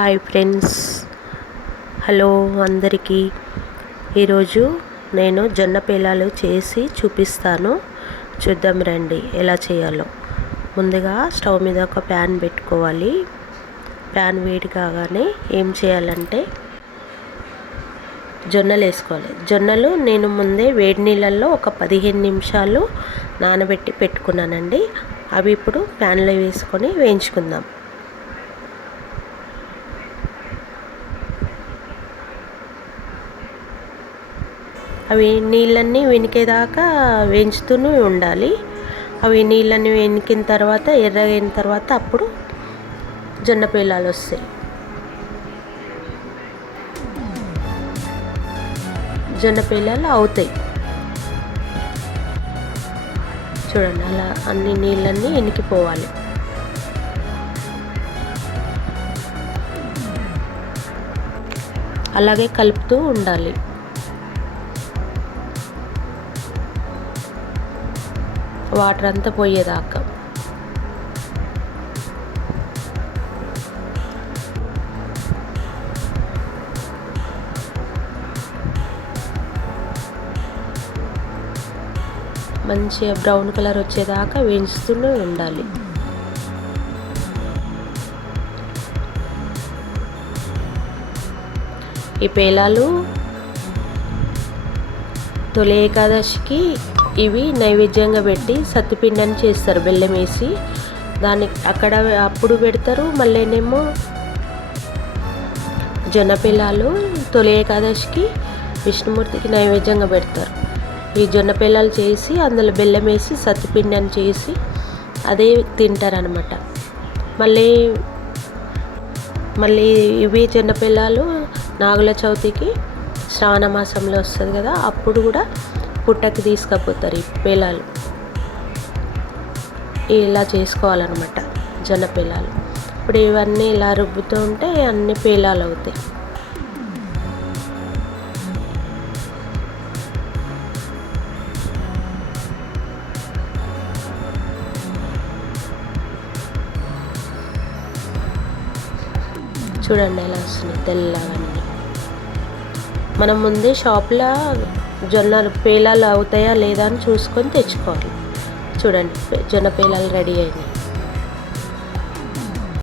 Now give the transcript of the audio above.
Hi friends. Hello అందరికీ. ఈరోజు నేను జొన్న పేలాలు చేసి చూపిస్తాను. చూద్దాం రండి ఎలా చేయాలో. ముందుగా స్టవ్ మీద ఒక ప్యాన్ పెట్టుకోవాలి. ప్యాన్ వేడి కాగానే ఏం చేయాలంటే జొన్నలు వేసుకోవాలి. జొన్నలు నేను ముందే వేడి నీళ్ళల్లో ఒక పదిహేను నిమిషాలు నానబెట్టి పెట్టుకున్నానండి. అవి ఇప్పుడు ప్యాన్లో వేసుకొని వేయించుకుందాం. అవి నీళ్ళన్నీ వెనికేదాకా వేయించుతూనే ఉండాలి. అవి నీళ్ళన్నీ వెనికిన తర్వాత ఎర్రగైన తర్వాత అప్పుడు జొన్న పేలాలు వస్తాయి. జొన్న పేలాలు అవుతాయి. చూడండి అలా అన్ని నీళ్ళన్నీ ఎనికిపోవాలి అలాగే కలుపుతూ ఉండాలి. వాటర్ అంతా పోయేదాకా. మంచిగా బ్రౌన్ కలర్ వచ్చేదాకా వేయించుతూనే ఉండాలి. ఈ పేలాలు తొలి ఏకాదశికి ఇవి నైవేద్యంగా పెట్టి సత్తుపిండని చేస్తారు బెల్లం వేసి. దాన్ని అక్కడ అప్పుడు పెడతారు మళ్ళీనేమో జొన్నపిల్లాలు తొలి ఏకాదశికి విష్ణుమూర్తికి నైవేద్యంగా పెడతారు. ఈ జొన్నపిల్లాలు చేసి అందులో బెల్లం వేసి సత్తుపిండని చేసి అదే తింటారనమాట మళ్ళీ మళ్ళీ ఇవి జొన్నపిల్లలు నాగుల చవితికి శ్రావణ మాసంలో వస్తుంది కదా అప్పుడు కూడా పుట్టకి తీసుకపోతారు ఈ పేలాలు ఇలా చేసుకోవాలన్నమాట జొన్న పేలాలు ఇప్పుడు ఇవన్నీ ఇలా రుబ్బుతూ ఉంటే అన్ని పేలాలు అవుతాయి. చూడండి ఎలా వస్తున్నాయి తెల్లవన్నీ మనం ముందే షాప్లో జొన్నలు పేలాలు అవుతాయా లేదా అని చూసుకొని తెచ్చుకోవాలి. చూడండి జొన్న పేలాలు రెడీ అయినాయి.